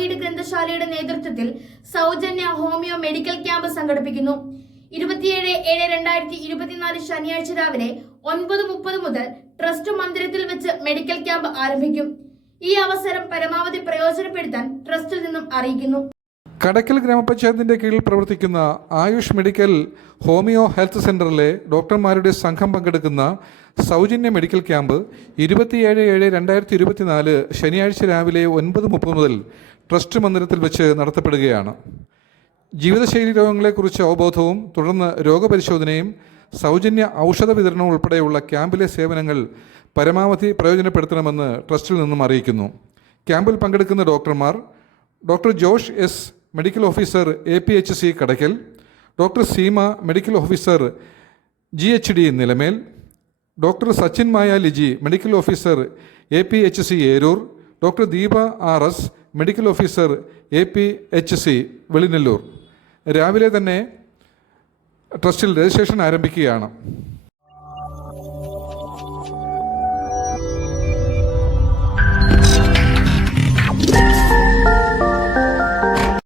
ദ്രാവിഡ് ഗ്രന്ഥശാലയുടെ നേതൃത്വത്തിൽ സൗജന്യ homeo medical camp സംഘടിപ്പിക്കുന്നു. 27/7/2024 ശനിയാഴ്ച രാവിലെ 9:30 മുതൽ ട്രസ്റ്റ് മന്ദിരത്തിൽ വെച്ച് മെഡിക്കൽ ക്യാമ്പ് ആരംഭിക്കും. ഈ അവസരം പരമാവധി പ്രയോജനപ്പെടുത്താൻ ട്രസ്റ്റിൽ നിന്നും അറിയിക്കുന്നു. കടയ്ക്കൽ ഗ്രാമപഞ്ചായത്തിന്റെ കീഴിൽ പ്രവർത്തിക്കുന്ന ആയുഷ് മെഡിക്കൽ ഹോമിയോ ഹെൽത്ത് സെന്ററിലെ ഡോക്ടർമാരുടെ സംഘം പങ്കെടുക്കുന്ന സൗജന്യ മെഡിക്കൽ ക്യാമ്പ് 27/7/2024 ശനിയാഴ്ച രാവിലെ 9:30 മുതൽ ട്രസ്റ്റ് മന്ദിരത്തിൽ വെച്ച് നടത്തപ്പെടുകയാണ്. ജീവിതശൈലി രോഗങ്ങളെക്കുറിച്ച് അവബോധവും തുടർന്ന് രോഗപരിശോധനയും സൗജന്യ ഔഷധ വിതരണവും ഉൾപ്പെടെയുള്ള ക്യാമ്പിലെ സേവനങ്ങൾ പരമാവധി പ്രയോജനപ്പെടുത്തണമെന്ന് ട്രസ്റ്റിൽ നിന്നും അറിയിക്കുന്നു. ക്യാമ്പിൽ പങ്കെടുക്കുന്ന ഡോക്ടർമാർ: doctor Josh S, medical officer APHC Kadakkal; doctor Seema, medical officer GHD Nilamel; doctor Sachin Maya Liji, medical officer APHC Eroor; doctor Deepa RS, medical officer APHC Velinalloor. രാവിലെ തന്നെ ട്രസ്റ്റിൽ രജിസ്ട്രേഷൻ ആരംഭിക്കുകയാണ്.